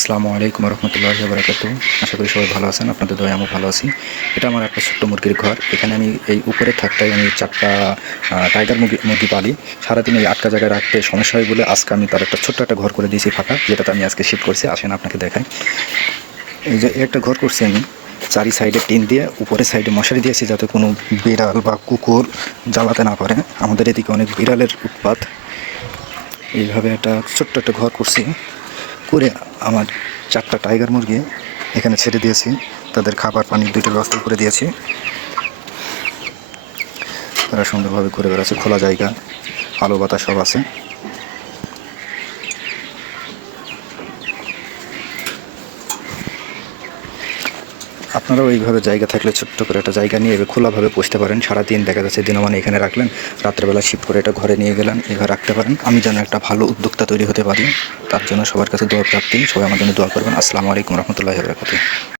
আসসালামু আলাইকুম রহমতুল্লাহি ওয়া বারাকাতুহু। আশা করি সবাই ভালো আছেন, আপনাদের দয়ায় আমি ভালো আছি। এটা আমার একটা ছোট্ট মুরগির ঘর। এখানে আমি এই উপরের থাকটায় আমি 4টা টাইগার মুরগি পালি। সারাদিন এই আটকা জায়গায় রাখতে সমস্যা হয় বলে আজকে আমি তার একটা ছোট্ট একটা ঘর করে দিয়েছি ফাঁকা, যেটাতে আমি আজকে শিফট করছি। আসেন আপনাকে দেখাই। এই যে একটা ঘর করছি আমি, চারি সাইডে টিন দিয়ে, উপরের সাইডে মশারি দিয়েছি যাতে কোনো বিড়াল বা কুকুর জ্বালাতে না পারে। আমাদের এদিকে অনেক বিড়ালের উৎপাত। এইভাবে একটা ছোট্ট একটা ঘর করছি, করে আমার 4টা টাইগার মুরগি এখানে ছেড়ে দিয়েছি। তাদের খাবার পানির 2টা ব্যবস্থা করে দিয়েছি। তারা সুন্দরভাবে ঘুরে বেড়াচ্ছে, খোলা জায়গা, আলো বাতাস সব আছে। আপনারাও এইভাবে জায়গা থাকলে ছোট্ট করে একটা জায়গা নিয়ে এভাবে খোলাভাবে পুষতে পারেন। সারাদিন দেখা যাচ্ছে দিনমান এখানে রাখলেন, রাত্রেবেলা শিফট করে এটা ঘরে নিয়ে গেলেন, এভাবে রাখতে পারেন। আমি যেন একটা ভালো উদ্যোক্তা তৈরি হতে পারি, তার জন্য সবার কাছে দোয়া প্রার্থী। সবাই আমার জন্য দোয়া করবেন। আসসালামু আলাইকুম রহমতুল্লাহি ওয়া বারাকাতুহু।